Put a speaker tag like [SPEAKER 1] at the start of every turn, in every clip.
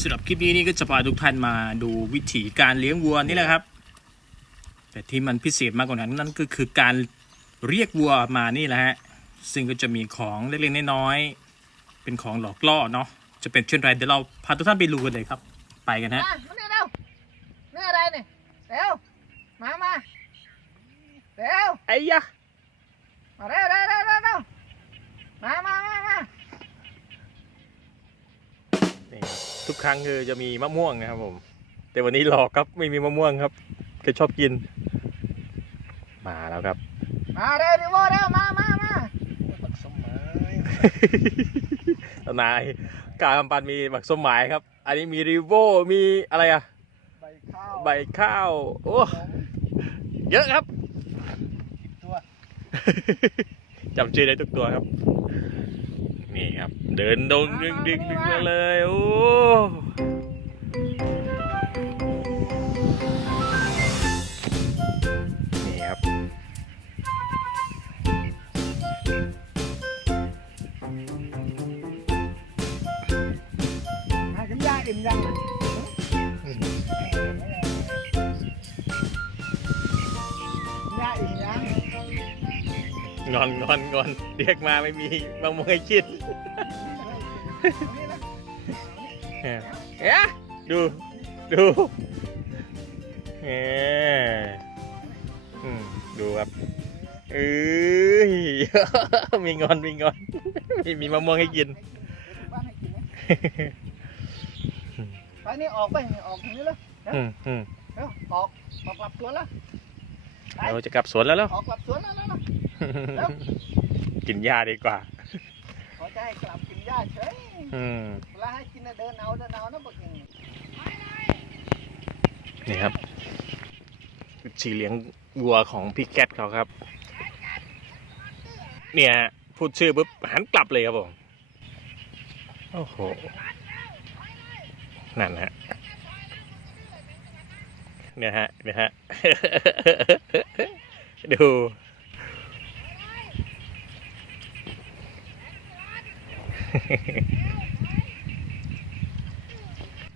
[SPEAKER 1] สำหรับคลิปนี้นี่ก็จะพาทุกท่านมาดูวิธีการเลี้ยงวัวนี่แหละครับ แต่ที่มันพิเศษมากกว่านั้นนั่นก็คือการเรียกวัวมานี่แหละฮะซึ่งก็จะมีของเล็กๆน้อยๆเป็นของหลอกล่อเนาะจะเป็นเช่นไรเดี๋ยวเราพาทุกท่านไปดูกันเลยครับ ไปกันฮะ
[SPEAKER 2] มามาเนี่ยเร็วนี่อะไรเนี่ยเร็วมามาเร็ว
[SPEAKER 1] ไอ้ยะ
[SPEAKER 2] มาเร็วเร็วเร็วเร็วเร็วมามามามา
[SPEAKER 1] นี่ครับ ทุกครั้งคือจะมีมะม่วงนะครับผม แต่วันนี้หลอกครับไม่มีมะม่วงครับแกชอบกิน มาแล้วครับ
[SPEAKER 2] มาเร็วดิโวเร็วมามามา
[SPEAKER 1] นายกาลำปันมีบักส้มหมายครับ อันนี้มีริโวมีอะไรอะ
[SPEAKER 2] ใบข้าว
[SPEAKER 1] ใบข้าวโอ้เยอะครับ
[SPEAKER 2] ตัว
[SPEAKER 1] จำชื่อได้ทุกตัวครับ นี่ครับ เดินดงดึงดึงดึงมาเลย โอ้
[SPEAKER 2] งอ
[SPEAKER 1] นงอนงอนเรียกมาไม่มีมะม่วงให้กิน
[SPEAKER 2] เอานี่ละ
[SPEAKER 1] เอ๊ะดู ดูเอ๊ะอืมดูครับเอ้ยมีงอนมีงอนมีมีมะม่วงให้กิน
[SPEAKER 2] บ้านให้กินนะไปนี่ออกไปนี่ออกทางนี้เลย
[SPEAKER 1] อืมอืม
[SPEAKER 2] เร็วออกออกกลับสวนแล้ว
[SPEAKER 1] เราจะกลับสวนแล้วเหรอ
[SPEAKER 2] ออกกลับสวนแล้วแล้วแล้ว
[SPEAKER 1] กินหญ้าดีกว่า
[SPEAKER 2] ขอจะให้กลับกินหญ้าเฉย
[SPEAKER 1] อืม
[SPEAKER 2] เวลาให้กินน่ะเดินเอาเดินเอานะบอกอย่างนี้
[SPEAKER 1] นี่ครับชีเลี้ยงวัวของพี่แคทเขาครับ เนี่ยพูดชื่อปุ๊บหันกลับเลยครับผมโอ้โหนั่นฮะเนี่ยฮะเนี่ยฮะดู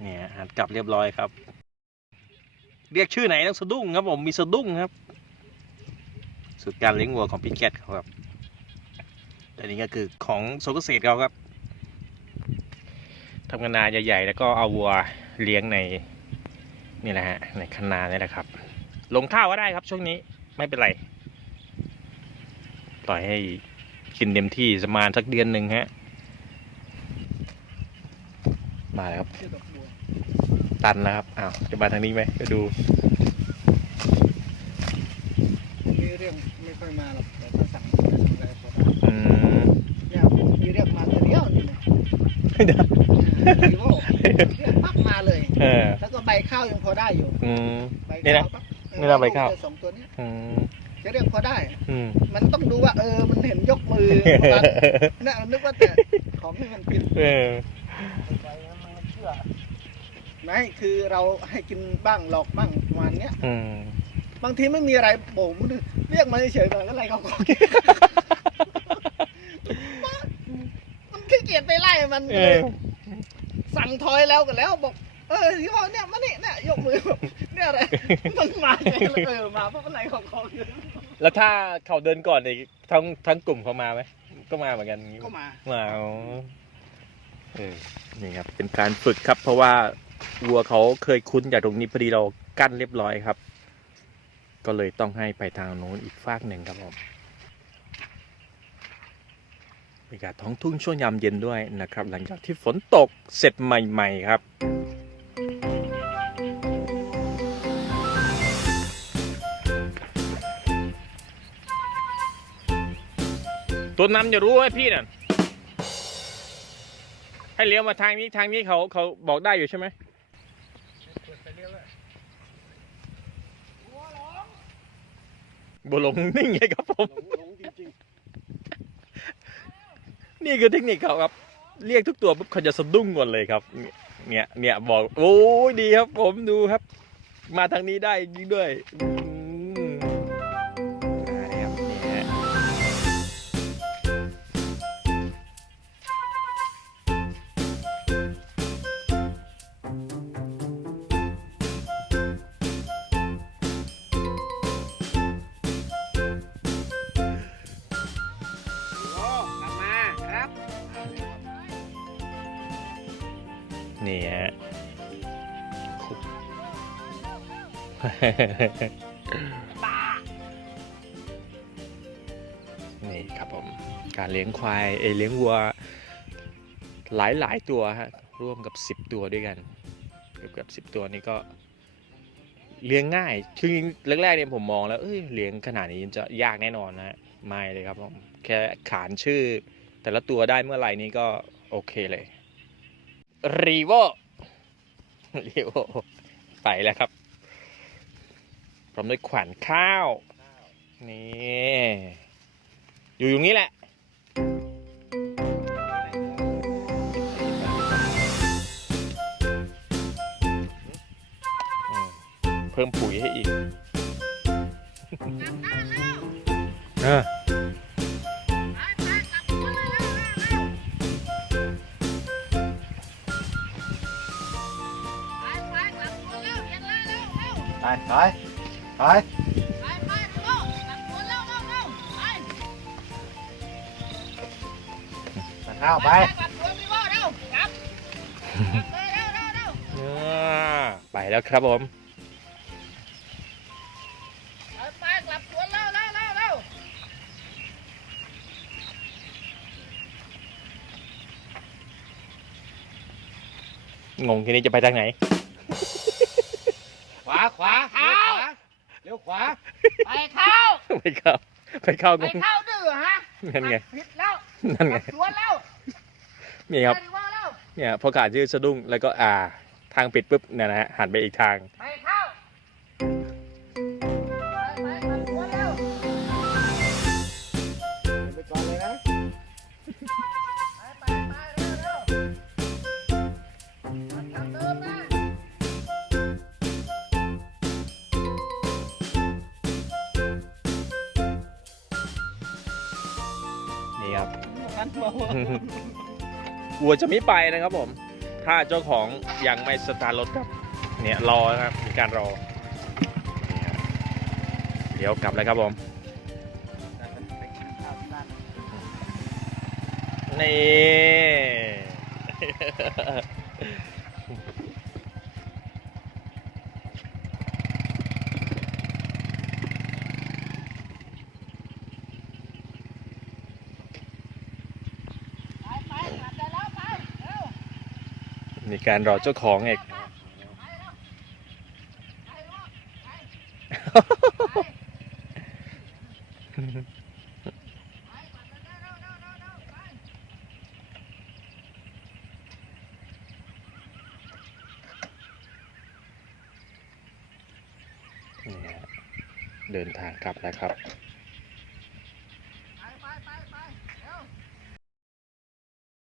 [SPEAKER 1] เนี่ยหันกลับเรียบร้อยครับ เรียกชื่อไหนต้องสะดุ้งครับผมมีสะดุ้งครับ สุดการเลี้ยงวัวของพี่แคทเขาครับแต่นี่ก็คือของโซเกษตรเขาครับทำกันนาใหญ่ๆแล้วก็เอาวัวเลี้ยงในนี่แหละฮะในคันนานี่แหละครับ ลงข้าวก็ได้ครับช่วงนี้ไม่เป็นไร ปล่อยให้กินเต็มที่ประมาณสักเดือนหนึ่งฮะ มาแล้วครับ
[SPEAKER 2] เชื่อดอกบัว
[SPEAKER 1] ตันแล้วครับอ้าวจะมาทางนี้ไหมไปดู
[SPEAKER 2] มีเรื่องไม่ค่อยมาหรอกแต่ถ้าสั่งอะไรพอได้
[SPEAKER 1] อืม
[SPEAKER 2] เนี่ยมีเรียกมาตัวเดียวนี่นะรีโวเรียกปั๊บมาเลย
[SPEAKER 1] เออ
[SPEAKER 2] แล้วก็ใบข้าวยังพอได้อยู่
[SPEAKER 1] อืม
[SPEAKER 2] ใบ
[SPEAKER 1] นี่นะ
[SPEAKER 2] ข้าวปั๊บเออ
[SPEAKER 1] นี่นะใบข้าว
[SPEAKER 2] สองตัวเนี้ย
[SPEAKER 1] อืม
[SPEAKER 2] จะเรียกพอได้
[SPEAKER 1] อืม
[SPEAKER 2] มันต้องดูว่าเออมันเห็นยกมือมันน่ะนึกว่าแต่ของที่มันกิน
[SPEAKER 1] เออ
[SPEAKER 2] ไปแล้วมันไม่เชื่อไม่คือเราให้กินบ้างหลอกบ้างประมาณเนี้ย
[SPEAKER 1] อืม
[SPEAKER 2] บางทีไม่มีอะไรโบกมือเรียกมาเฉยๆแบบอะไรเขาก็มันขี้เกียจไปไล่มัน
[SPEAKER 1] เอ
[SPEAKER 2] เลย
[SPEAKER 1] อ
[SPEAKER 2] สั่งถอยแล้วกันแล้วบอก เออที่ว่าเนี่ยมานี่เนี่ยยกมือบอกเนี่ยอะไรมันมาเฉยเลยเออมาเพราะอะไรของเขาอยู่
[SPEAKER 1] แล้วถ้าเขาเดินก่อนอีกทั้งทั้งกลุ่มเขามาไหมก็มาเหมือนกัน
[SPEAKER 2] ก็มา
[SPEAKER 1] มาอ๋อเออ นี่ครับเป็นการฝึกครับ เพราะว่าวัวเขาเคยคุ้นจากตรงนี้พอดีเรากั้นเรียบร้อยครับ ก็เลยต้องให้ไปทางโน้นอีกฟากหนึ่งครับผมบรรยากาศท้องทุ่งช่วงยามเย็นด้วยนะครับ หลังจากที่ฝนตกเสร็จใหม่ ๆ ครับตัวน้ำจะรู้ไหมพี่น่ะ ให้เลี้ยวมาทางนี้ทางนี้เขาเขาบอกได้อยู่ใช่ไหมบัวหลงนิ่งไงครับผมนี่คือเทคนิคเขาครับ เรียกทุกตัวปุ๊บเขาจะสะดุ้งก่อนเลยครับ เนี่ยเนี่ยบอกโอ้ยดีครับผมดูครับ มาทางนี้ได้จริงด้วย นี่ฮะนี่ครับผม การเลี้ยงควายเอเลี้ยงวัว หลายหลายตัวฮะร่วมกับ10ตัวด้วยกันเกือบเกือบสิบตัวนี่ก็ เลี้ยงง่ายคือแรกๆเนี่ยผมมองแล้วเอ้ยเลี้ยงขนาดนี้จะยากแน่นอนนะฮะไม่เลยครับผมแค่ขานชื่อ แต่ละตัวได้เมื่อไหร่นี้ก็โอเคเลย รีโวรีโวไปแล้วครับพร้อมด้วยขวานข้าว นี่อยู่ตรงนี้แหละเพิ่มปุ๋ยให้อีกเออ
[SPEAKER 2] ไปไปไปตักข้าวไป
[SPEAKER 1] เออไปแล้วครับผมงงทีนี้จะไปทางไหน
[SPEAKER 3] ไปเข้า
[SPEAKER 1] ไปเข้าไปเข้าง
[SPEAKER 3] ไป
[SPEAKER 1] ง
[SPEAKER 3] เข้าดื้อฮะ
[SPEAKER 1] นั่นไง
[SPEAKER 3] ผิดแล้ว
[SPEAKER 1] นั่นไง
[SPEAKER 3] สวนแล้ว
[SPEAKER 1] นี่ครับ
[SPEAKER 3] ไปดีกว่าแล้ว
[SPEAKER 1] เนี่ยพอขาดชื่อสะดุ้งแล้วก็อ่า ทางปิดปุ๊บเนี่ยนะฮะหันไปอีกทาง
[SPEAKER 3] ไป นี่
[SPEAKER 1] ครับ
[SPEAKER 2] กันมา
[SPEAKER 1] วัวจะไม่ไปนะครับผม ถ้าเจ้าของยังไม่สตาร์ทรถครับ เนี่ยรอนะครับ มีการรอนี่ครับเดี๋ยวกลับเลยครับผม นี่
[SPEAKER 3] ไปไปกลับได้แล้วไปเร็ว
[SPEAKER 1] มีการรอเจ้าของเอกเดินทางกลับแล้วครับ